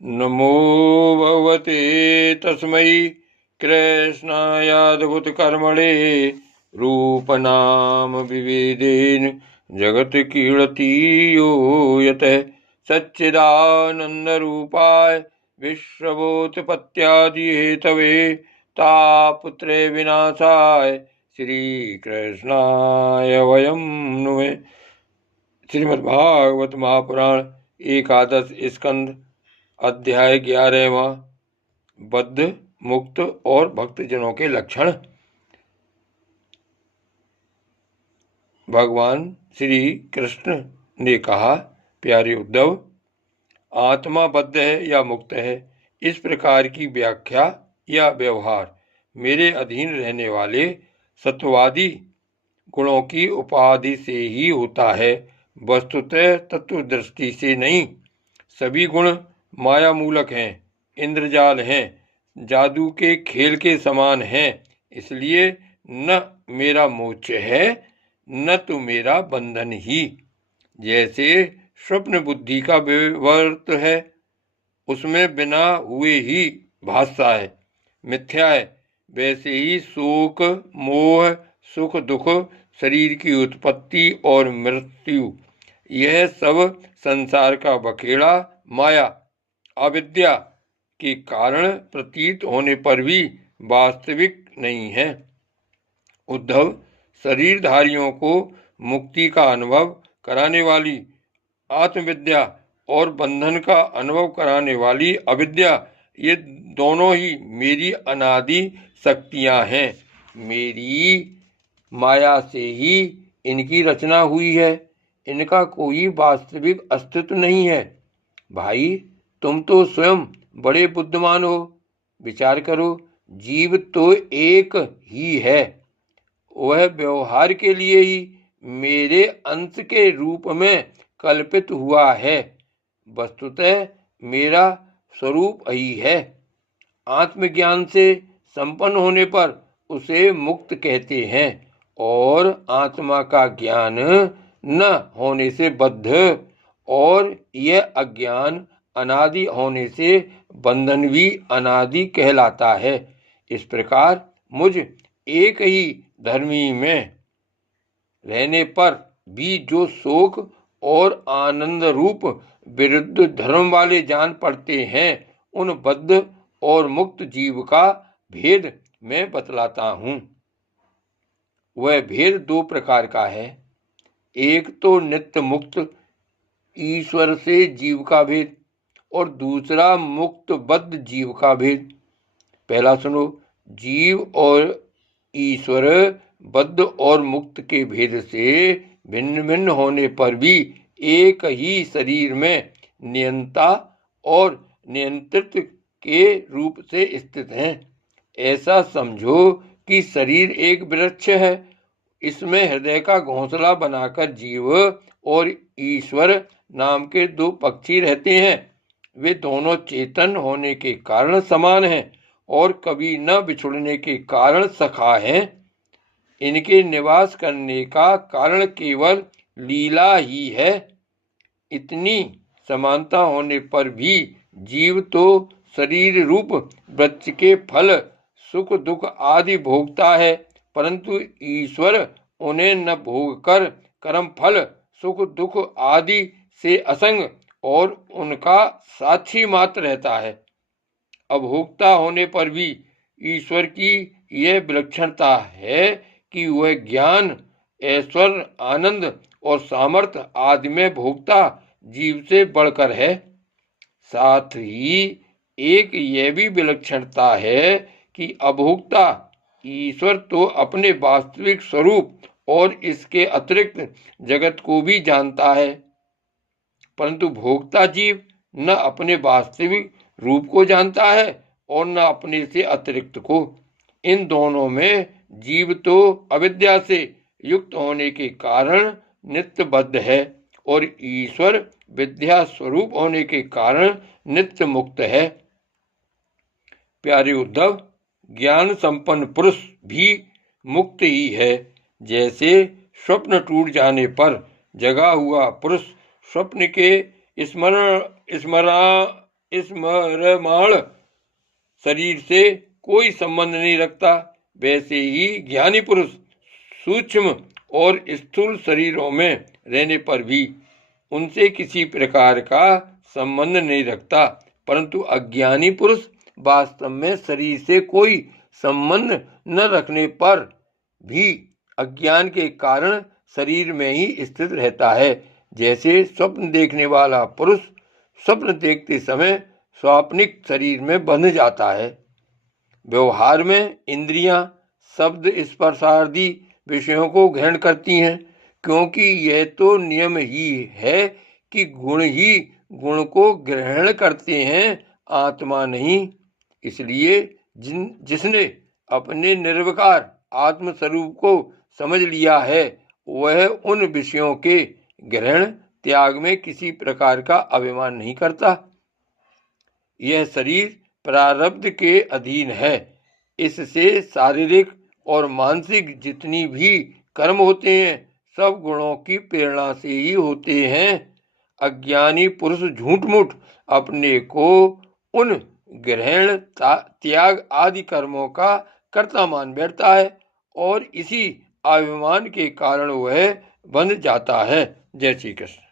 नमो भगवते तस्मै कृष्णायाद्भुतकर्मणे रूपनाम विभेदेन जगत् कीर्ति यो यतः सच्चिदानन्दरूपाय विश्वभूतपत्यादिहेतवे तापत्रय विनाशाय श्रीकृष्णाय वयं नुमः। श्रीमद्भागवत महापुराण एकादश स्कंद अध्याय 11वां बद्ध मुक्त और भक्तजनों के लक्षण। भगवान श्री कृष्ण ने कहा, प्यारे उद्धव, आत्मा बद्ध है या मुक्त है, इस प्रकार की व्याख्या या व्यवहार मेरे अधीन रहने वाले सत्वादी गुणों की उपाधि से ही होता है, वस्तुतः तत्व दृष्टि से नहीं। सभी गुण माया मूलक हैं, इंद्रजाल हैं, जादू के खेल के समान हैं। इसलिए न मेरा मोक्ष है न तो मेरा बंधन ही। जैसे स्वप्न बुद्धि का विवर्त है, उसमें बिना हुए ही भासता है, मिथ्या है, वैसे ही शोक मोह सुख दुख शरीर की उत्पत्ति और मृत्यु, यह सब संसार का बखेड़ा माया अविद्या के कारण प्रतीत होने पर भी वास्तविक नहीं है। उद्धव, शरीरधारियों को मुक्ति का अनुभव कराने वाली आत्मविद्या और बंधन का अनुभव कराने वाली अविद्या, ये दोनों ही मेरी अनादि शक्तियां हैं। मेरी माया से ही इनकी रचना हुई है, इनका कोई वास्तविक अस्तित्व नहीं है। भाई, तुम तो स्वयं बड़े बुद्धिमान हो, विचार करो। जीव तो एक ही है, वह व्यवहार के लिए ही मेरे अंश के रूप में कल्पित हुआ है, वस्तुतः मेरा स्वरूप ही है। आत्मज्ञान से संपन्न होने पर उसे मुक्त कहते हैं और आत्मा का ज्ञान न होने से बद्ध और यह अज्ञान अनादि होने से बंधन भी अनादि कहलाता है। इस प्रकार मुझ एक ही धर्मी में रहने पर भी जो शोक और आनंद रूप विरुद्ध धर्म वाले जान पड़ते हैं, उन बद्ध और मुक्त जीव का भेद मैं बतलाता हूँ। वह भेद दो प्रकार का है। एक तो नित्य मुक्त ईश्वर से जीव का भेद और दूसरा मुक्त बद्ध जीव का भेद। पहला सुनो। जीव और ईश्वर बद्ध और मुक्त के भेद से भिन्न भिन्न होने पर भी एक ही शरीर में नियंता और नियंत्रित के रूप से स्थित हैं। ऐसा समझो कि शरीर एक वृक्ष है, इसमें हृदय का घोंसला बनाकर जीव और ईश्वर नाम के दो पक्षी रहते हैं। वे दोनों चेतन होने के कारण समान हैं और कभी न बिछुड़ने के कारण सखा हैं। इनके निवास करने का कारण केवल लीला ही है। इतनी समानता होने पर भी जीव तो शरीर रूप वृक्ष के फल सुख दुख आदि भोगता है, परंतु ईश्वर उन्हें न भोग कर कर्म फल सुख दुख आदि से असंग और उनका साक्षी मात्र रहता है। अभोक्ता होने पर भी ईश्वर की यह विलक्षणता है कि वह ज्ञान ऐश्वर्य आनंद और सामर्थ्य आदि में भोक्ता जीव से बढ़कर है। साथ ही एक यह भी विलक्षणता है कि अभोक्ता ईश्वर तो अपने वास्तविक स्वरूप और इसके अतिरिक्त जगत को भी जानता है, परंतु भोक्ता जीव न अपने वास्तविक रूप को जानता है और न अपने से अतिरिक्त को। इन दोनों में जीव तो अविद्या से युक्त होने के कारण नित्य बद्ध है और ईश्वर विद्या स्वरूप होने के कारण नित्य मुक्त है। प्यारे उद्धव, ज्ञान संपन्न पुरुष भी मुक्त ही है। जैसे स्वप्न टूट जाने पर जगा हुआ पुरुष स्वप्न के स्मरणीय शरीर से कोई संबंध नहीं रखता, वैसे ही ज्ञानी पुरुष सूक्ष्म और स्थूल शरीरों में रहने पर भी उनसे किसी प्रकार का संबंध नहीं रखता, परंतु अज्ञानी पुरुष वास्तव में शरीर से कोई संबंध न रखने पर भी अज्ञान के कारण शरीर में ही स्थित रहता है। जैसे स्वप्न देखने वाला पुरुष स्वप्न देखते समय स्वाप्निक शरीर में बंध जाता है। व्यवहार में इंद्रियां शब्द स्पर्श आदि विषयों को ग्रहण करती हैं, क्योंकि यह तो नियम ही है कि गुण ही गुण को ग्रहण करते हैं, आत्मा नहीं। इसलिए जिसने अपने निर्विकार आत्म स्वरूप को समझ लिया है, वह उन विषयों के ग्रहण त्याग में किसी प्रकार का अभिमान नहीं करता। यह शरीर प्रारब्ध के अधीन है, इससे शारीरिक और मानसिक जितनी भी कर्म होते हैं सब गुणों की प्रेरणा से ही होते हैं। अज्ञानी पुरुष झूठ मूठ अपने को उन ग्रहण त्याग आदि कर्मों का कर्ता मान बैठता है और इसी अभिमान के कारण वह बंध जाता है। जय श्री कृष्ण।